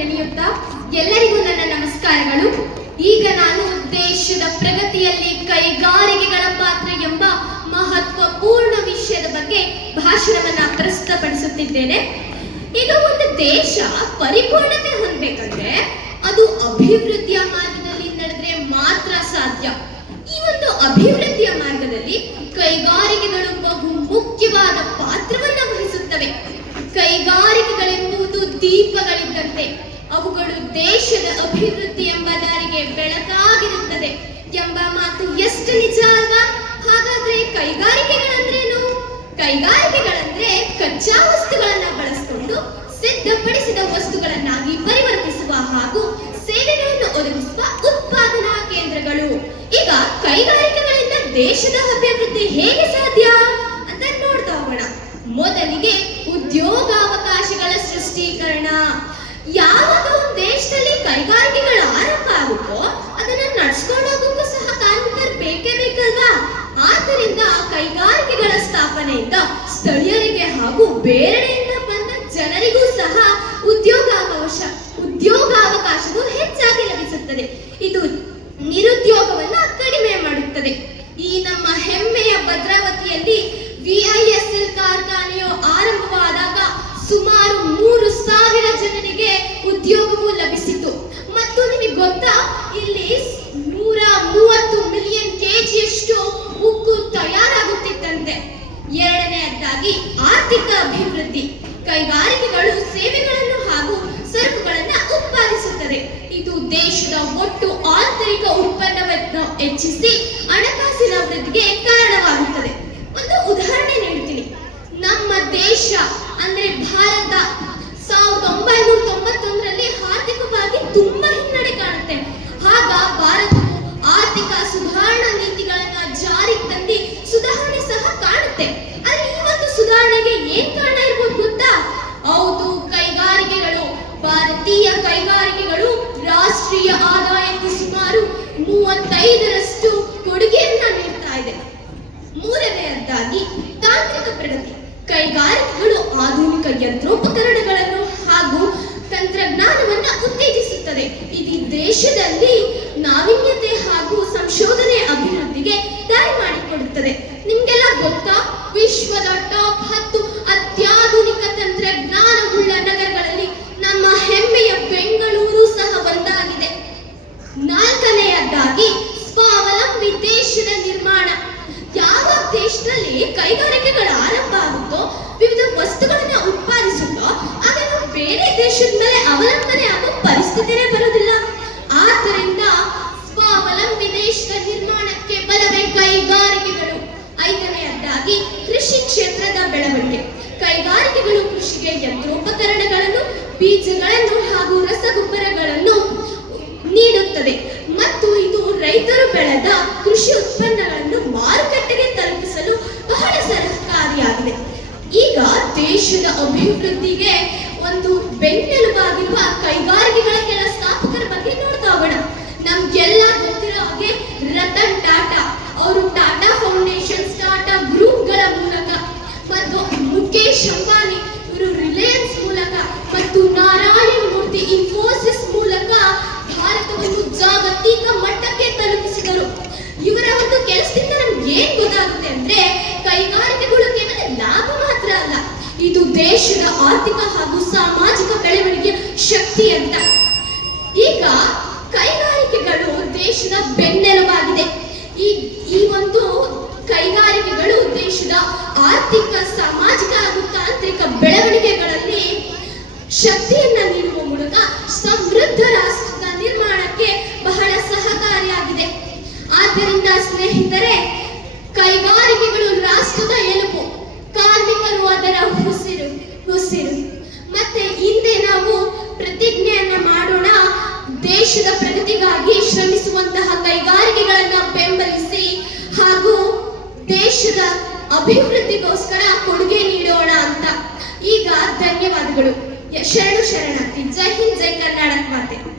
ಎಲ್ಲರಿಗೂ ನನ್ನ ನಮಸ್ಕಾರಗಳು. ಈಗ ನಾನು ದೇಶದ ಪ್ರಗತಿಯಲ್ಲಿ ಕೈಗಾರಿಕೆಗಳ ಪಾತ್ರ ಎಂಬ ಮಹತ್ವಪೂರ್ಣ ವಿಷಯದ ಬಗ್ಗೆ ಭಾಷಣವನ್ನ ಪ್ರಸ್ತುತಪಡಿಸುತ್ತಿದ್ದೇನೆ. ಇದು ಒಂದು ದೇಶ ಪರಿಪೂರ್ಣತೆ ಹೊಂದಬೇಕಂದ್ರೆ ಅದು ಅಭಿವೃದ್ಧಿಯ ಮಾರ್ಗದಲ್ಲಿ ನಡೆದ್ರೆ ಮಾತ್ರ ಸಾಧ್ಯ. ಈ ಒಂದು ಅಭಿವೃದ್ಧಿಯ ಮಾರ್ಗದಲ್ಲಿ ಬೆಳಕಾಗಿರುತ್ತದೆ ಎಂಬ ಮಾತು ಎಷ್ಟು ನಿಜ ಅಲ್ವಾ? ಹಾಗಾದ್ರೆ ಕೈಗಾರಿಕೆಗಳಂದ್ರೇನು? ಕೈಗಾರಿಕೆಗಳಂದ್ರೆ ಕಚ್ಚಾ ವಸ್ತುಗಳನ್ನ ಬಳಸಿಕೊಂಡು ಸಿದ್ಧಪಡಿಸಿದ ವಸ್ತುಗಳನ್ನಾಗಿ ಪರಿವರ್ತಿಸುವ ಹಾಗೂ ಸೇವೆಗಳನ್ನು ಒದಗಿಸುವ ಉತ್ಪಾದನಾ ಕೇಂದ್ರಗಳು. ಈಗ ಕೈಗಾರಿಕೆಗಳಿಂದ ದೇಶದ ಅಭಿವೃದ್ಧಿ ಹೇಗೆ ಸಾಧ್ಯ? ಅಂತ ನೋಡ್ತಾ ಹೋಗೋಣ. ಮೊದಲಿಗೆ ಉದ್ಯೋಗಾವಕಾಶಗಳ ಸೃಷ್ಟೀಕರಣ ಯಾವಾಗ ಒಂದು ದೇಶದಲ್ಲಿ ಕೈಗಾರಿಕೆಗಳು ಬೇರೆಡೆಯಿಂದ ಬಂದ ಜನರಿಗೂ ಸಹ ಉದ್ಯೋಗಾವಕಾಶ ಉದ್ಯೋಗಾವಕಾಶವು ಹೆಚ್ಚಾಗಿ ಲಭಿಸುತ್ತದೆ. ಇದು ಎರಡನೆಯದಾಗಿ ಆರ್ಥಿಕ ಅಭಿವೃದ್ಧಿ. ಕೈಗಾರಿಕೆಗಳು, ಸೇವೆಗಳನ್ನು ಹಾಗೂ ಸರಕುಗಳನ್ನು ಉತ್ಪಾದಿಸುತ್ತದೆ ಇದು ದೇಶದ ಒಟ್ಟು ಆಂತರಿಕ ಉತ್ಪನ್ನವನ್ನು ಹೆಚ್ಚಿಸಿ ಹಣಕಾಸಿನ ವೃದ್ಧಿಗೆ ಕಾರಣವಾಗುತ್ತದೆ. ಒಂದು ಉದಾಹರಣೆ ನೀಡ್ತೀನಿ. ನಮ್ಮ ದೇಶ ಅಂದ್ರೆ ಭಾರತ. ಸಾವಿರದ ಒಂಬೈನೂರ ತೊಂಬತ್ತೊಂದರಲ್ಲಿ ಆರ್ಥಿಕವಾಗಿ ತುಂಬಾ ಹಿನ್ನಡೆ ಕಾಣುತ್ತೆ. ಆಗ ಭಾರತವು ಆರ್ಥಿಕ ಸುಧಾರಣಾ ನೀತಿಗಳನ್ನ ಜಾರಿಗೆ ತಂದು ಸುಧಾರಣೆ ಸಹ ಕಾಣುತ್ತೆ ಆದ್ರೆ ಈ ಒಂದು ಸುಧಾರಣೆಗೆ ಏನ್ ಕಾರಣ ಇರ್ಬೋದು ಗೊತ್ತಾ ಹೌದು ಕೈಗಾರಿಕೆಗಳು ಭಾರತೀಯ ಕೈಗಾರಿಕೆಗಳು ರಾಷ್ಟ್ರೀಯ ಆದಾಯಕ್ಕೆ ಸುಮಾರು ಮೂವತ್ತೈದರಷ್ಟು ಕೊಡುಗೆಯನ್ನ ನೀಡ್ತಾ ಇದೆ ಮೂರನೆಯದಾಗಿ ತಾಂತ್ರಿಕ ಪ್ರಗತಿ, ಕೈಗಾರಿಕೆಗಳು ಆಧುನಿಕ ಯಂತ್ರೋಪಕರಣಗಳನ್ನು ಹಾಗೂ ತಂತ್ರಜ್ಞಾನವನ್ನು ಉತ್ತೇಜಿಸುತ್ತದೆ. ಇದು ದೇಶದಲ್ಲಿ ನಾವೀನ್ಯತೆ ಹಾಗೂ ಸಂಶೋಧನೆ ಅಭಿವೃದ್ಧಿಗೆ ದಾರಿ ಮಾಡಿಕೊಡುತ್ತದೆ. ನಿಮ್ಗೆಲ್ಲ ಗೊತ್ತಾ? ವಿಶ್ವದ ಟಾಪ್ ಹತ್ತು ಆಗೋ ಬರುವುದಿಲ್ಲ. ಆದ್ದರಿಂದ ಸ್ವಾವಲಂಬಿ ದೇಶದ ನಿರ್ಮಾಣಕ್ಕೆ ಬಲವೇ ಕೈಗಾರಿಕೆಗಳು. ಐದನೆಯದ್ದಾಗಿ ಕೃಷಿ ಕ್ಷೇತ್ರದ ಬೆಳವಣಿಗೆ. ಕೈಗಾರಿಕೆಗಳು ಕೃಷಿಗೆ ಯಂತ್ರೋಪಕರಣಗಳನ್ನು, ಬೀಜಗಳನ್ನು ಹಾಗೂ ರಸಗೊಬ್ಬರಗಳನ್ನು ನೀಡುತ್ತದೆ ಮತ್ತು ಇದು ರೈತರು ಬೆಳೆದ ಕೃಷಿ ಉತ್ಪನ್ನಗಳನ್ನು ಮಾರುಕಟ್ಟೆಗೆ ತಲುಪಿಸಲು ಬಹಳ ಸಹಕಾರಿಯಾಗಿದೆ ಈಗ ದೇಶದ ಅಭಿವೃದ್ಧಿಗೆ ಒಂದು ಬೆನ್ನೆಲುಬಾಗಿರುವ ಕೈಗಾರಿಕೆಗಳ ಕೆಲ ಸ್ಥಾಪಕರ ಬಗ್ಗೆ ನೋಡ್ತಾ ಹೋಗೋಣ ನಮ್ಗೆಲ್ಲ ಗೊತ್ತಿರೋ ಹಾಗೆ ರತನ್ ಟಾಟಾ ಅವರು ಟಾಟಾ ಫೌಂಡೇಶನ್ ಟಾಟಾ ಗ್ರೂಪ್ಗಳ ಮೂಲಕ ಮತ್ತು ಅಂಬಾನಿ ಇವರು ರಿಲಯನ್ಸ್ ಮೂಲಕ ಮತ್ತು ನಾರಾಯಣ್ ಮೂರ್ತಿ ಇನ್ಫೋಸಿಸ್ ಮೂಲಕ ಭಾರತವನ್ನು ಜಾಗತಿಕ ಮಟ್ಟಕ್ಕೆ ತಲುಪಿಸಿದರು. ಇವರ ಒಂದು ಕೆಲಸದಿಂದ ನಮ್ಗೆ ಏನ್ ಗೊತ್ತಾಗುತ್ತೆ ಅಂದ್ರೆ ಕೈಗಾರಿಕೆಗಳು ಕೇವಲ ಲಾಭ ಮಾತ್ರ ಅಲ್ಲ, ಇದು ದೇಶದ ಆರ್ಥಿಕ ಹಾಗೂ ಸಾಮಾಜಿಕ ಬೆಳವಣಿಗೆ ಶಕ್ತಿ ಅಂತ. ಈಗ ಕೈಗಾರಿಕೆಗಳು ದೇಶದ ಬೆನ್ನೆಲುಬಾಗಿದೆ. ಈ ಈ ಒಂದು ಕೈಗಾರಿಕೆಗಳು ದೇಶದ ಆರ್ಥಿಕ ಸಾಮಾಜಿಕ ಹಾಗೂ ತಾಂತ್ರಿಕ ಬೆಳವಣಿಗೆಗಳಲ್ಲಿ ಶಕ್ತಿಯನ್ನ ನೀಡುವ ಮೂಲಕ ಸಮೃದ್ಧ ರಾಷ್ಟ್ರದ ನಿರ್ಮಾಣಕ್ಕೆ ಬಹಳ ಸಹಕಾರಿಯಾಗಿದೆ. ಆದ್ದರಿಂದ ಸ್ನೇಹಿತರೆ, ಕೈಗಾರಿಕೆಗಳು ರಾಷ್ಟ್ರದ ಎಲುಬು, ಕಾರ್ಮಿಕರು ಅದರ ಉಸಿರು ಉಸಿರು. ಮತ್ತೆ ಹಿಂದೆ ನಾವು ಪ್ರತಿಜ್ಞೆಯನ್ನ ಮಾಡೋಣ. ದೇಶದ ಪ್ರಗತಿಗಾಗಿ ಶ್ರಮಿಸುವಂತಹ ಕೈಗಾರಿಕೆಗಳನ್ನ ಬೆಂಬಲಿಸಿ ಹಾಗೂ ದೇಶದ ಅಭಿವೃದ್ಧಿಗೋಸ್ಕರ ಕೊಡುಗೆ ನೀಡೋಣ ಅಂತ. ಈಗ ಧನ್ಯವಾದಗಳು. शरण शरणार्थी. जय हिंद जय कर्नाटक माते.